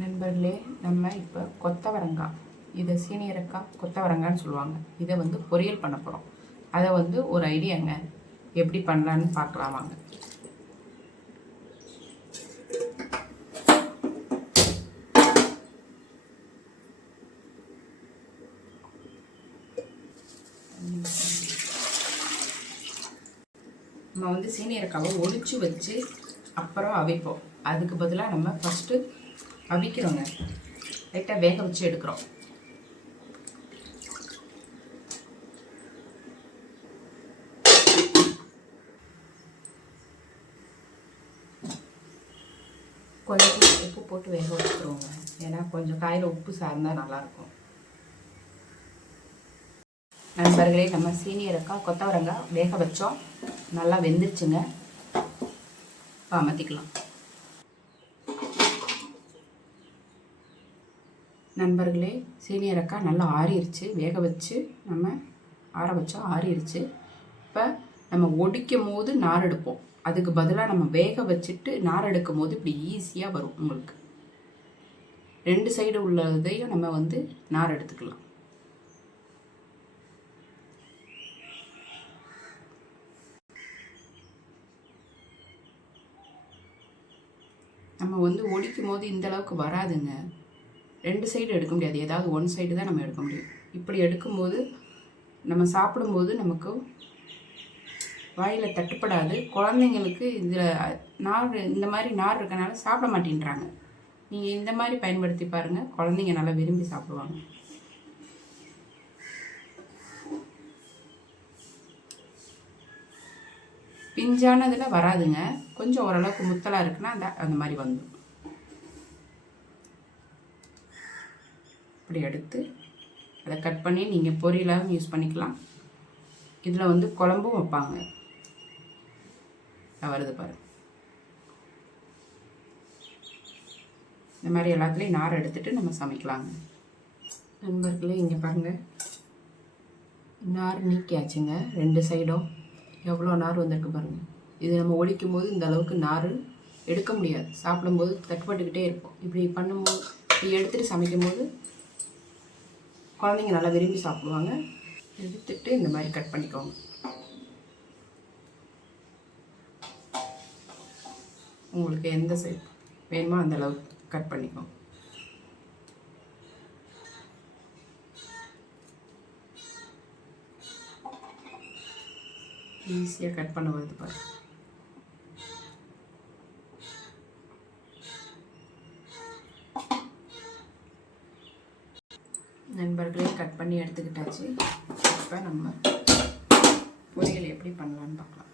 நண்பர்களே, நம்ம இப்போ கொத்தவரங்காய், இதை சீனியரக்காய் கொத்தவரங்கான்னு சொல்லுவாங்க. இதை பொரியல் பண்ண போகிறோம். அதை ஒரு ஐடியாங்க, எப்படி பண்ணலான்னு பார்க்கலாம் வாங்க. நம்ம சீனியரக்காவை ஒழிச்சு வச்சு அப்புறம் அவிப்போம். அதுக்கு பதிலாக நம்ம ஃபஸ்ட்டு அவிக்கிறோங்க. லைட்டாக வேக வச்சு எடுக்கிறோம். கொஞ்சம் உப்பு போட்டு வேக வச்சுக்கிறோங்க. ஏன்னா கொஞ்சம் காயில் உப்பு சார்ந்தால் நல்லாயிருக்கும். நண்பர்களே, நம்ம சீனியரக்காய் கொத்தவரங்காய் வேக வச்சோம். நல்லா வெந்துருச்சுங்க. அமர்த்திக்கலாம். நண்பர்களே, சீனியரக்காய் நல்லா ஆறிடுச்சு. வேக வச்சு நம்ம ஆற வச்சோம், ஆறிடுச்சு. இப்போ நம்ம ஒடிக்கும் போது நார் எடுப்போம். அதுக்கு பதிலாக நம்ம வேக வச்சுட்டு நார் எடுக்கும் போது இப்படி ஈஸியாக வரும். உங்களுக்கு ரெண்டு சைடு உள்ளதையும் நம்ம நார் எடுத்துக்கலாம். நம்ம ஒடிக்கும் போது இந்த அளவுக்கு வராதுங்க. ரெண்டு சைடு எடுக்க முடியாது. ஏதாவது ஒன் சைடு தான் நம்ம எடுக்க முடியும். இப்படி எடுக்கும்போது நம்ம சாப்பிடும்போது நமக்கு வாயில் தட்டுப்படாது. குழந்தைங்களுக்கு இதில் நார், இந்த மாதிரி நார் இருக்கனால சாப்பிட மாட்டேன்றாங்க. நீங்கள் இந்த மாதிரி பயன்படுத்தி பாருங்கள். குழந்தைங்க நல்லா விரும்பி சாப்பிடுவாங்க. பிஞ்சானதில் வராதுங்க. கொஞ்சம் ஓரளவுக்கு முத்தலாக இருக்குன்னா அந்த மாதிரி வந்துடும். இப்படி எடுத்து அதை கட் பண்ணி நீங்கள் பொரியலாகவும் யூஸ் பண்ணிக்கலாம். இதில் குழம்பும் வைப்பாங்க. வருது பாரு. இந்த மாதிரி எல்லாத்துலேயும் நார் எடுத்துகிட்டு நம்ம சமைக்கலாங்க. நண்பர்களே, இங்கே பாருங்கள், நார் நீக்கியாச்சுங்க. ரெண்டு சைடும் எவ்வளோ நார் வந்திருக்கு பாருங்கள். இது நம்ம ஒழிக்கும் போது இந்த அளவுக்கு நார் எடுக்க முடியாது. சாப்பிடும்போது தட்டுப்பட்டுக்கிட்டே இருக்கும். இப்படி பண்ணும்போது, இப்படி எடுத்துகிட்டு சமைக்கும்போது குழந்தைங்க நல்லா விரும்பி சாப்பிடுவாங்க. எடுத்துட்டு இந்த மாதிரி கட் பண்ணிக்கோங்க. உங்களுக்கு எந்த சைடு வேணுமோ அந்த அளவுக்கு கட் பண்ணிக்கோங்க. ஈஸியாக கட் பண்ண வருது பாரு. நண்பர்களே, கட் பண்ணி எடுத்துக்கிட்டாச்சு. இப்போ நம்ம பொரியல் எப்படி பண்ணலான்னு பார்க்கலாம்.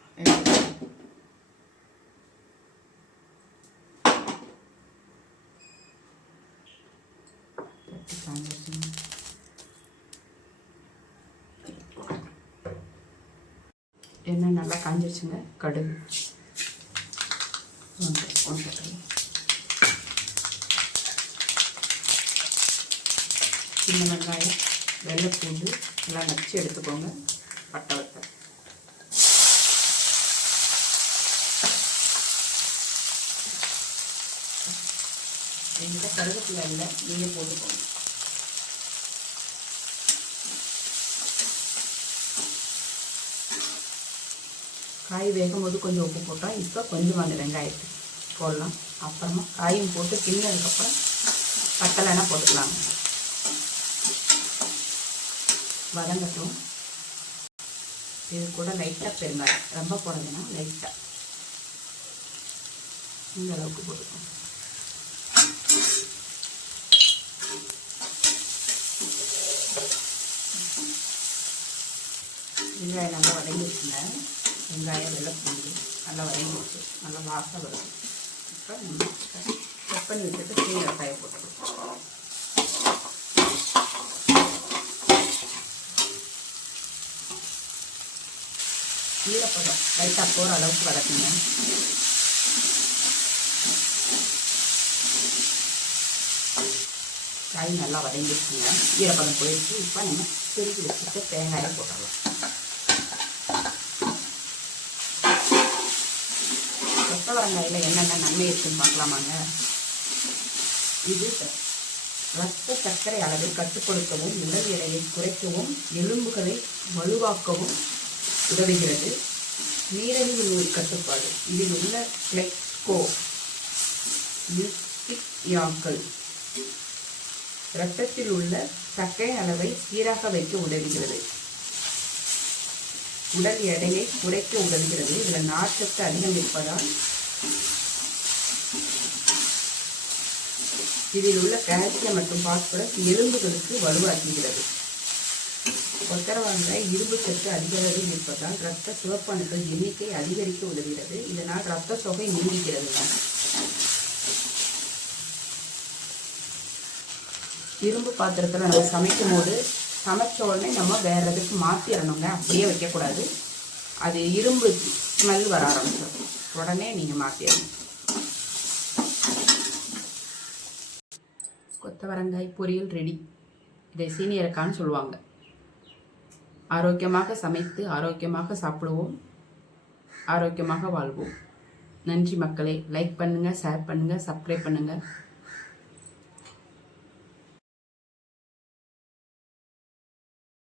எண்ணெய் நல்லா காஞ்சிருச்சுங்க. கடுகு 1 ஸ்பூன் போட்டுருங்க. சின்ன வெங்காயம், வெள்ளைப்பூண்டு எல்லாம் நச்சு எடுத்துக்கோங்க. பட்டை வத்தல், எங்கிட்ட கருவேப்பிலை இல்லை, நீங்கள் போட்டுக்கோங்க. காய் வேகும் போது கொஞ்சம் உப்பு போட்டோம். இப்போ கொஞ்சம் அந்த வெங்காயத்தை போடலாம். அப்புறமா காயும் போட்டு கிண்ணதுக்கப்புறம் பத்தலைனா போட்டுக்கலாம். வதங்கட்டும். இது கூட லைட்டாக பெருங்காயம், ரொம்ப போடுறதுன்னா லைட்டாக இந்த அளவுக்கு போட்டுக்கோங்க. வெங்காயம் நல்லா வதங்கிடுச்சுங்க. வெங்காயம், வெள்ளைப்பூண்டு நல்லா வதங்கிடுச்சு. நல்லா வாசம் வரும். இப்போ நம்ம கட் பண்ணி வச்சுட்டு சீனியரக்காயை போட்டுக்கலாம். ஈரப்பதம் லைட்டாக போகிற அளவுக்கு வதக்குங்க. காய் நல்லா வதங்கிடுச்சுங்க. ஈரப்பதம் போயிடுச்சு. இப்போ நம்ம திருப்பி வச்சுட்டு தேங்காயை போட்டுடலாம். கொத்தவரங்காயில் என்னென்ன நன்மை இருக்குன்னு பார்க்கலாமாங்க. இது இரத்த சர்க்கரை அளவை கட்டுப்படுத்தவும் உடல் எடையை குறைக்கவும் எலும்புகளை வலுவாக்கவும் உதவுகிறது. நீரிழிவு நோய் கட்டுப்பாடு. இதில் உள்ள கிளைகோ மியூசியாக்கள் இரத்தத்தில் உள்ள சர்க்கரை அளவை சீராக வைக்க உதவுகிறது. உடல் எடையை குறைக்க உதவுகிறது. இதில் நார்ச்சத்து அதிகம் இருப்பதால் இதில் உள்ள கால்சியம் மற்றும் பாஸ்பரஸ் எலும்புகளுக்கு வலுவாக்குகிறது. கொத்தரவாங்காய் இரும்பு சத்து அதிக அளவில் இருப்பதால் இரத்த சிவப்பணுக்கள் எண்ணிக்கை அதிகரிக்க உதவுகிறது. இதனால் இரத்த சோகை நீடிக்கிறது. இரும்பு பாத்திரத்தில் நம்ம சமைக்கும் போது சமைச்ச உடனே நம்ம வேற எதுக்கு மாற்றிடணுங்க. அப்படியே வைக்கக்கூடாது. அது இரும்பு ஸ்மெல் வர ஆரம்பிச்சிடும். உடனே நீங்கள் மாற்றிடணும். கொத்தவரங்காய் பொரியல் ரெடி. இதை சீனியரக்கான்னு சொல்லுவாங்க. ஆரோக்கியமாக சமைத்து ஆரோக்கியமாக சாப்பிடுவோம், ஆரோக்கியமாக வாழ்வோம். நன்றி மக்களே. லைக் பண்ணுங்கள், ஷேர் பண்ணுங்கள், சப்ஸ்கிரைப் பண்ணுங்கள்.